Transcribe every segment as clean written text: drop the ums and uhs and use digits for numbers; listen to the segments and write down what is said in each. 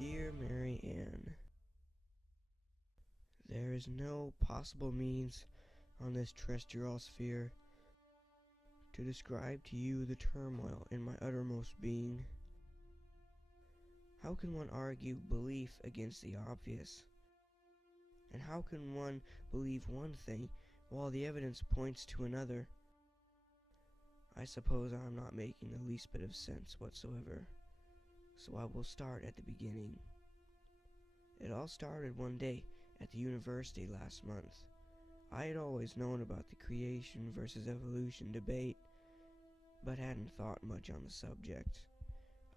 Dear Mary Ann, there is no possible means on this terrestrial sphere to describe to you the turmoil in my uttermost being. How can one argue belief against the obvious? And how can one believe one thing while the evidence points to another? I suppose I am not making the least bit of sense whatsoever, so I will start at the beginning. It all started one day at the university last month. I had always known about the creation versus evolution debate, but hadn't thought much on the subject.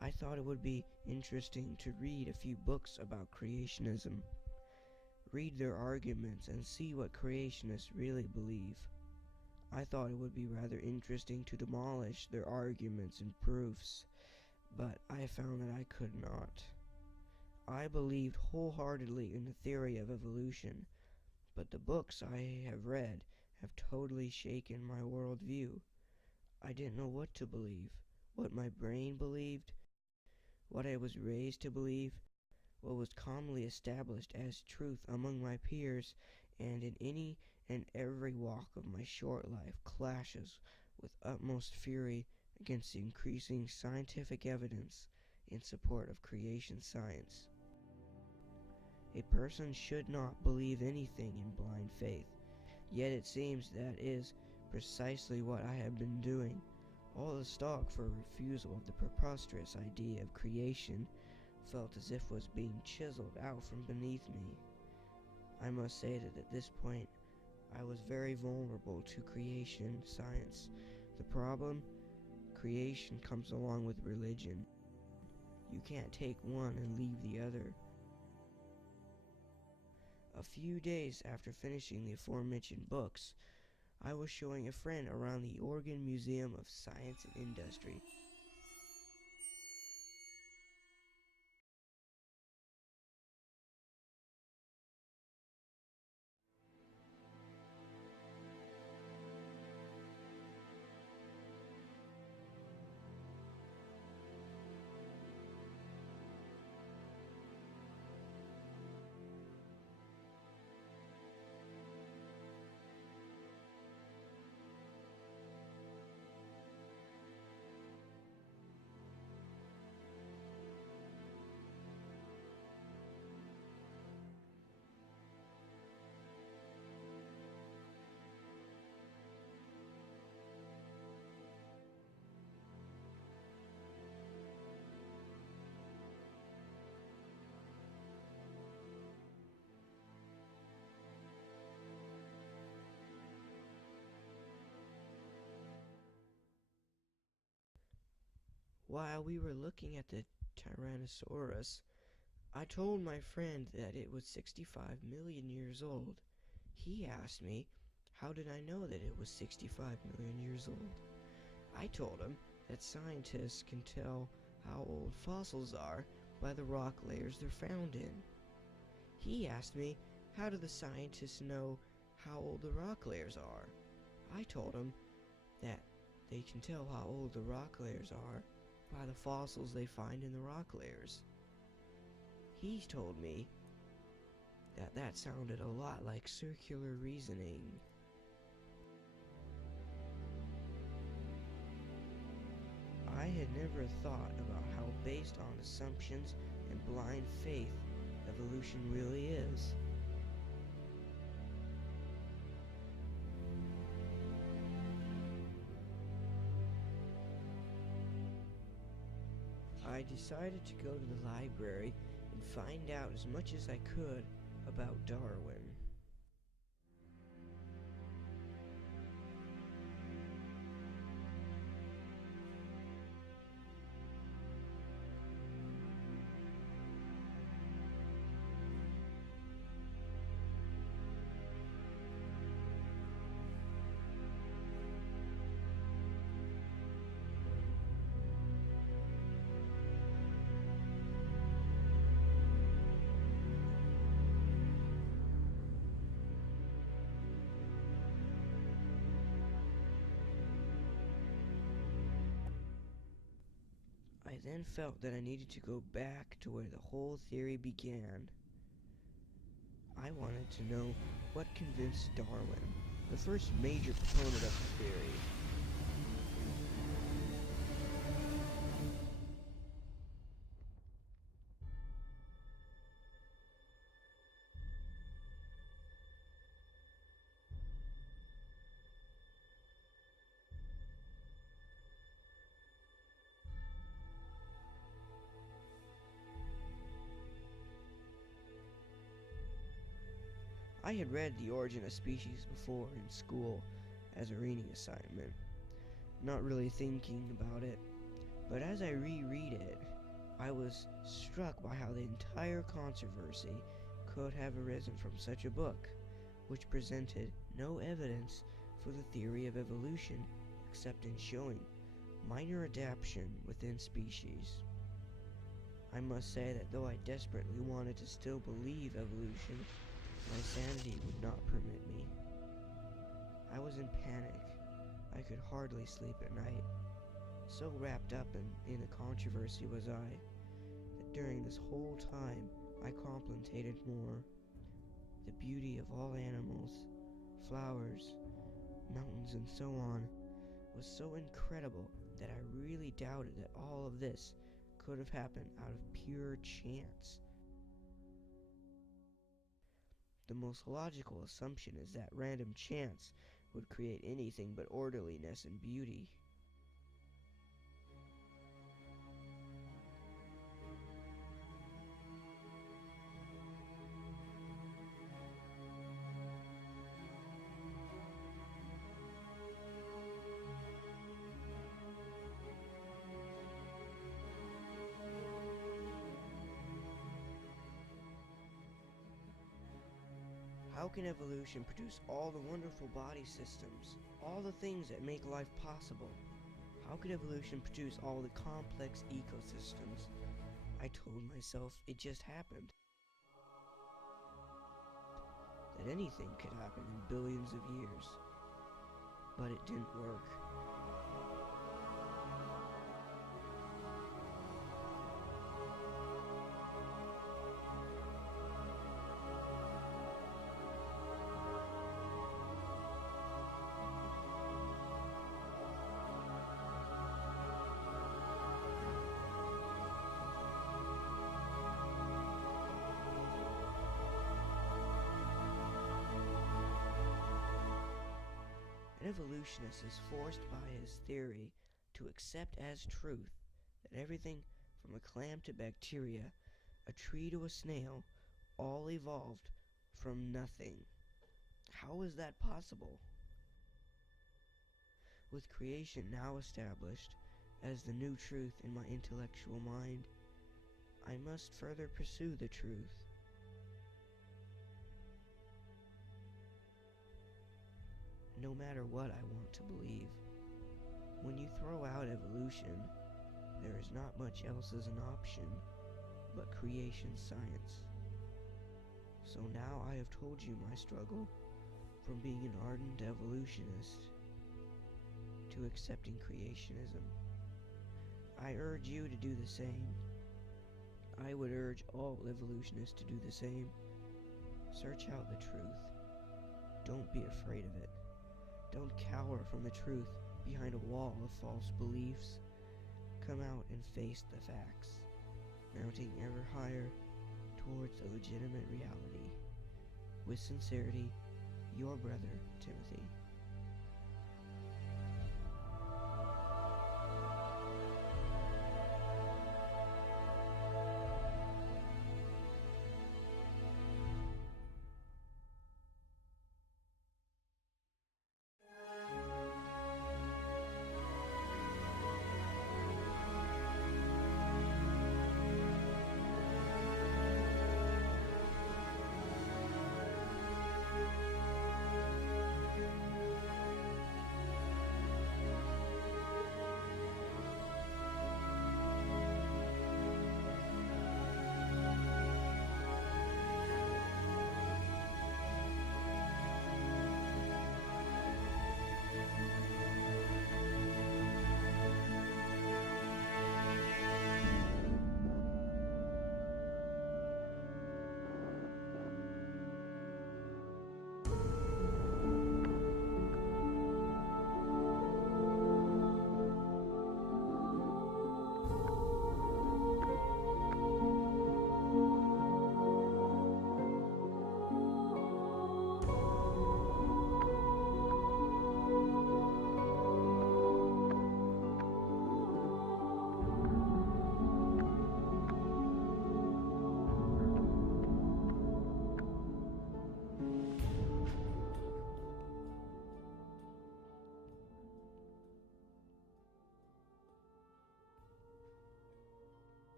I thought it would be interesting to read a few books about creationism, read their arguments, and see what creationists really believe. I thought it would be rather interesting to demolish their arguments and proofs, but I found that I could not. I believed wholeheartedly in the theory of evolution, but the books I have read have totally shaken my worldview. I didn't know what to believe, what my brain believed, what I was raised to believe, what was commonly established as truth among my peers, and in any and every walk of my short life clashes with utmost fury against the increasing scientific evidence in support of creation science. A person should not believe anything in blind faith, yet it seems that is precisely what I have been doing. All the stock for refusal of the preposterous idea of creation felt as if was being chiseled out from beneath me. I must say that at this point I was very vulnerable to creation science. The problem? Creation comes along with religion. You can't take one and leave the other. A few days after finishing the aforementioned books, I was showing a friend around the Oregon Museum of Science and Industry. While we were looking at the Tyrannosaurus, I told my friend that it was 65 million years old. He asked me, how did I know that it was 65 million years old? I told him that scientists can tell how old fossils are by the rock layers they're found in. He asked me, how do the scientists know how old the rock layers are? I told him that they can tell how old the rock layers are by the fossils they find in the rock layers. He told me that that sounded a lot like circular reasoning. I had never thought about how based on assumptions and blind faith evolution really is. I decided to go to the library and find out as much as I could about Darwin. I then felt that I needed to go back to where the whole theory began. I wanted to know what convinced Darwin, the first major proponent of the theory. I had read The Origin of Species before in school as a reading assignment, not really thinking about it, but as I reread it, I was struck by how the entire controversy could have arisen from such a book, which presented no evidence for the theory of evolution except in showing minor adaptation within species. I must say that though I desperately wanted to still believe evolution, my sanity would not permit me. I was in panic. I could hardly sleep at night. So wrapped up in the controversy was I, that during this whole time I contemplated more. The beauty of all animals, flowers, mountains, and so on was so incredible that I really doubted that all of this could have happened out of pure chance. The most logical assumption is that random chance would create anything but orderliness and beauty. How can evolution produce all the wonderful body systems, all the things that make life possible? How could evolution produce all the complex ecosystems? I told myself it just happened. That anything could happen in billions of years. But it didn't work. An evolutionist is forced by his theory to accept as truth that everything from a clam to bacteria, a tree to a snail, all evolved from nothing. How is that possible? With creation now established as the new truth in my intellectual mind, I must further pursue the truth. No matter what I want to believe. When you throw out evolution, there is not much else as an option but creation science. So now I have told you my struggle from being an ardent evolutionist to accepting creationism. I urge you to do the same. I would urge all evolutionists to do the same. Search out the truth. Don't be afraid of it. Don't cower from the truth behind a wall of false beliefs. Come out and face the facts, mounting ever higher towards a legitimate reality. With sincerity, your brother, Timothy.